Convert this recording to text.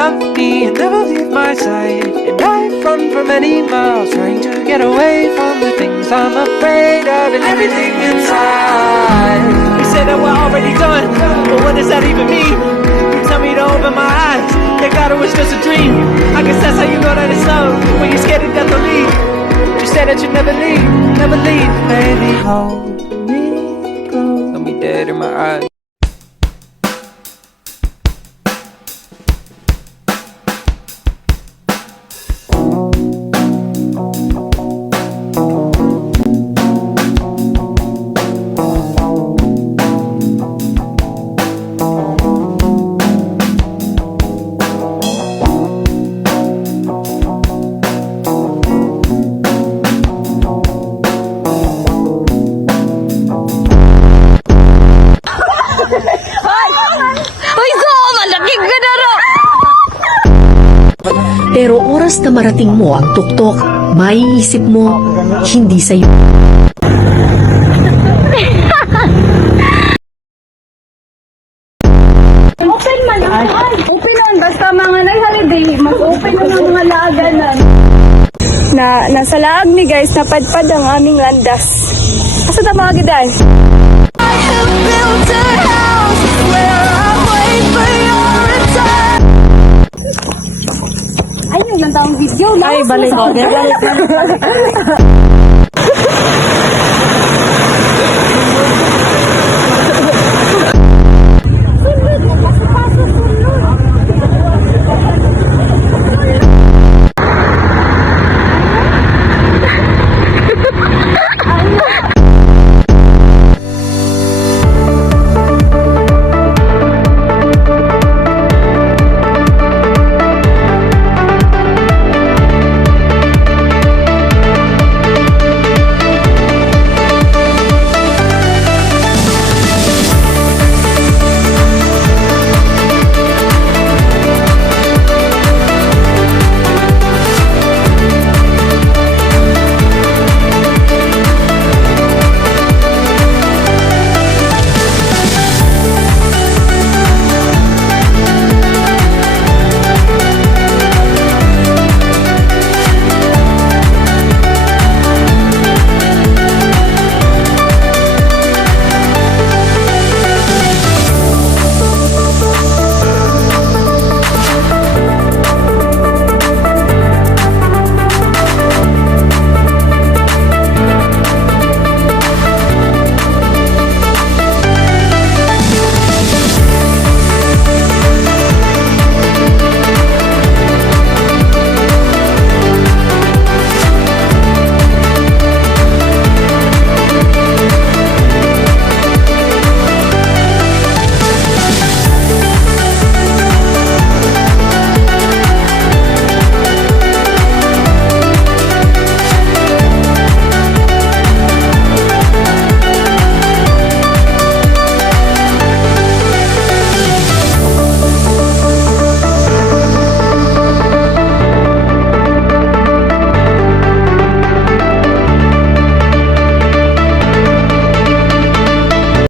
love me and never leave my side. And I've run for many miles trying to get away from the things I'm afraid of and everything inside. You said that we're already done, but what does that even mean? You tell me to open my eyes, they thought it was just a dream. I guess that's how you know that it's love, when you're scared to death to leave. You said that you'd never leave, baby. Hold me close, look me dead in my eyes. Pero oras na marating mo ang tuktok, maiisip mo, hindi sa'yo. Open man. Open man. Basta mga nag-holiday, mag-open na ng mga laaganan. Nasa laag ni guys, napadpad ang aming landas. Asa ta mga gidan? I have built a house where I wait for your return. Ayun lang taong video. Ay, balik.